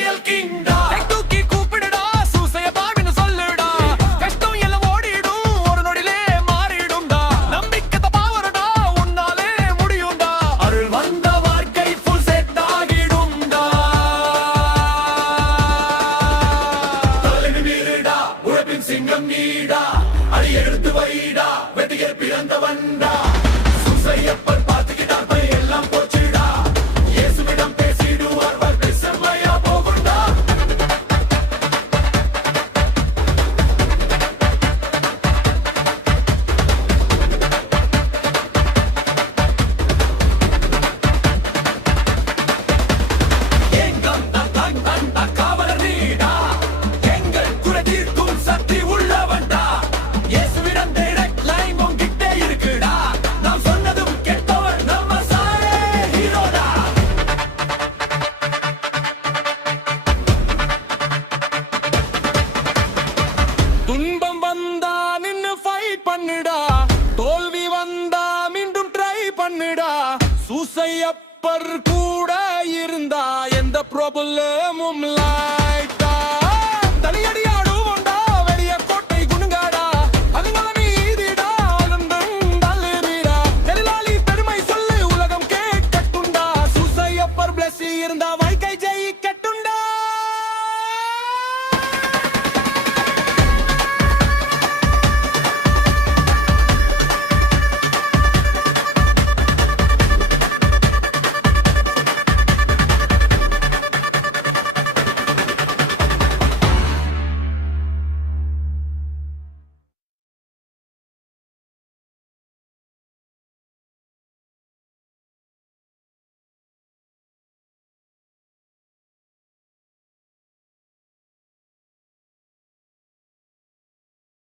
Real கிங்டா. தூக்கி கூப்பிடுடா சூசைய பாவின்னு சொல்லுடா. கஷ்டம் எல்லாம் ஓடிடும் ஒரு நொடியிலே மாறிடும்டா. நம்பிக்கை பாவரடா உன்னாலே முடியும்டா. அருள் வந்த வாழ்க்கை ஃபுல் செட் ஆகிடும்டா. தலைமை மீறுடா உழைப்பின் சிங்கம் நீடா. அடி எடுத்து வைடா வெற்றியை பிறந்தவன்டா. சூசையப்பர் பார்த்துக்கிட்டார் பை எல்லாம் போச்சுடா. இயேசுவிடம் பேசிடுவார் வாழ்க்கை செம்மையா போகுண்டா. எங்கம் தன் காவலர் நீடா. எங்கள் குறை தீர்க்கும் சக்தி உள்ளவன்டா. இயேசுவிடம் டைரக்ட் லைன் உன்கிட்டே இருக்குடா. நாம் சொன்னதும் கேட்டவர் நம்ம சாரே ஹீரோடா. துன்பம் வந்தா நின்னு ஃபைட் பண்ணுடா. தோல்வி வந்தா மீண்டும் ட்ரை பண்ணுடா. சூசையப்பர் கூட இருந்தா எந்த ப்ராப்ளமும் இல்ல.